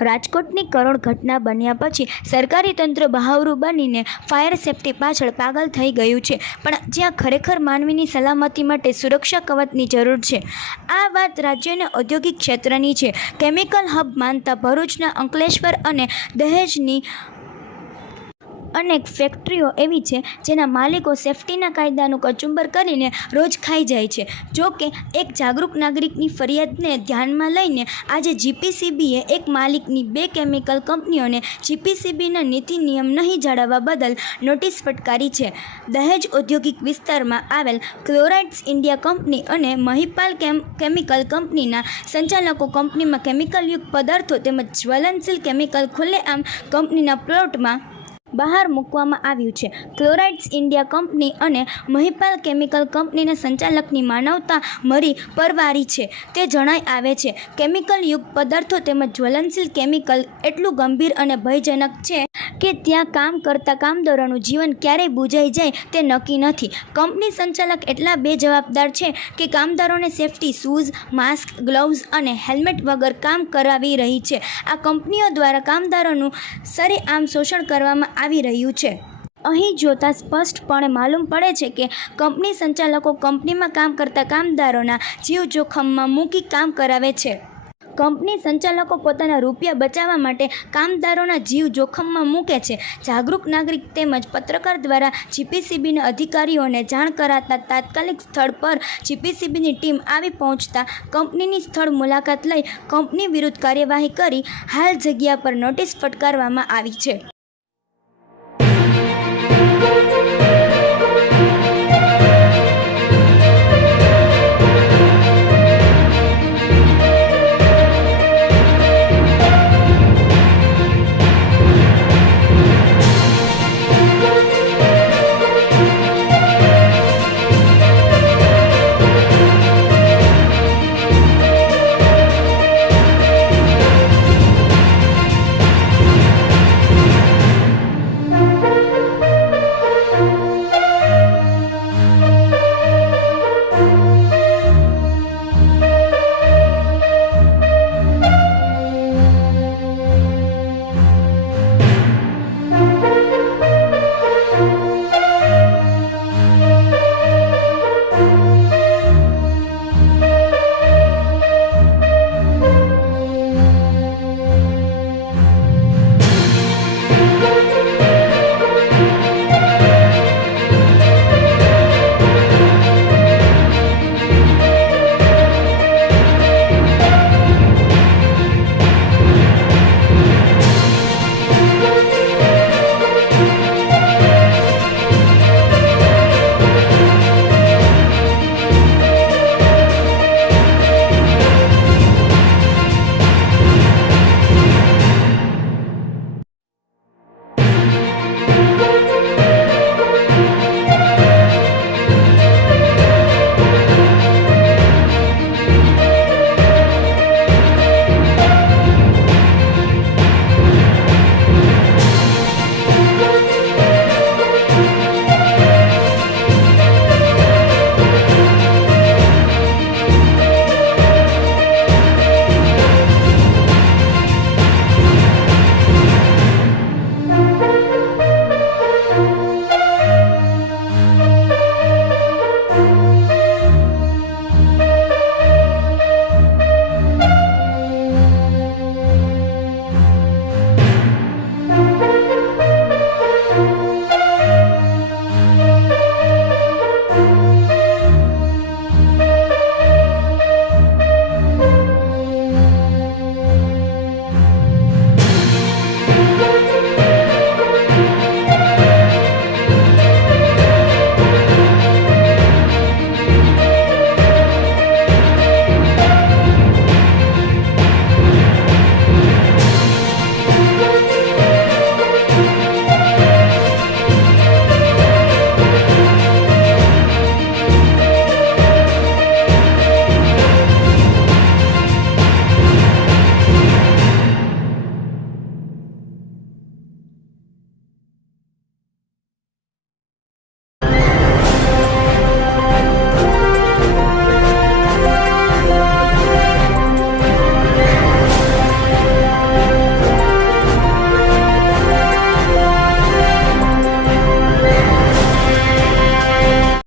રાજકોટની કરુણ ઘટના બન્યા પછી સરકારી તંત્ર બહાવરું બનીને ફાયર સેફટી પાછળ પાગલ થઈ ગયું છે, પણ જ્યાં ખરેખર માનવીની સલામતી માટે સુરક્ષા કવચની જરૂર છે। આ વાત રાજ્યના ઔદ્યોગિક ક્ષેત્રની છે। કેમિકલ હબ માનતા ભરૂચના અંકલેશ્વર અને દહેજની અનેક ફેક્ટરીઓ એવી છે જેના માલિકો સેફટીના કાયદાનું કચુંબર કરીને રોજ ખાઈ જાય છે। જો કે એક જાગૃત નાગરિકની ફરિયાદને ધ્યાનમાં લઈને આજે જીપીસીબીએ એક માલિકની 2 કેમિકલ કંપનીઓને જીપીસીબીના નીતિ નિયમ નહીં જાળવવા બદલ નોટિસ ફટકારી છે। દહેજ ઔદ્યોગિક વિસ્તારમાં આવેલ ક્લોરાઇડ્સ ઇન્ડિયા કંપની અને મહિપાલ કેમિકલ કંપનીના સંચાલકો કંપનીમાં કેમિકલયુક્ત પદાર્થો તેમજ જ્વલનશીલ કેમિકલ ખુલ્લેઆમ કંપનીના પ્લોટમાં બહાર મૂકવામાં આવ્યું છે। ક્લોરાઇડ્સ ઇન્ડિયા કંપની અને મહિપાલ કેમિકલ કંપનીના સંચાલકની માનવતા મરી પરવારી છે તે જણાઈ આવે છે। કેમિકલયુક્ત પદાર્થો તેમજ જ્વલનશીલ કેમિકલ એટલું ગંભીર અને ભયજનક છે કે ત્યાં કામ કરતા કામદારોનું જીવન ક્યારેય બુજાઈ જાય તે નક્કી નથી। કંપની સંચાલક એટલા બેજવાબદાર છે કે કામદારોને સેફટી શૂઝ, માસ્ક, ગ્લોવ્સ અને હેલ્મેટ વગર કામ કરાવી રહી છે। આ કંપનીઓ દ્વારા કામદારોનું સરેઆમ શોષણ કરવામાં આવી રહ્યું છે। અહીં જોતા સ્પષ્ટપણે માલુમ પડે છે કે કંપની સંચાલકો કંપનીમાં કામ કરતા કામદારોના જીવ જોખમમાં મૂકી કામ કરાવે છે। કંપની સંચાલકો પોતાના રૂપિયા બચાવવા માટે કામદારોના જીવ જોખમમાં મૂકે છે। જાગૃત નાગરિક તેમજ પત્રકાર દ્વારા જીપીસીબીના અધિકારીઓને જાણ કરાતા તાત્કાલિક સ્થળ પર જીપીસીબીની ટીમ આવી પહોંચતા કંપનીની સ્થળ મુલાકાત લઈ કંપની વિરુદ્ધ કાર્યવાહી કરી હાલ જગ્યા પર નોટિસ ફટકારવામાં આવી છે।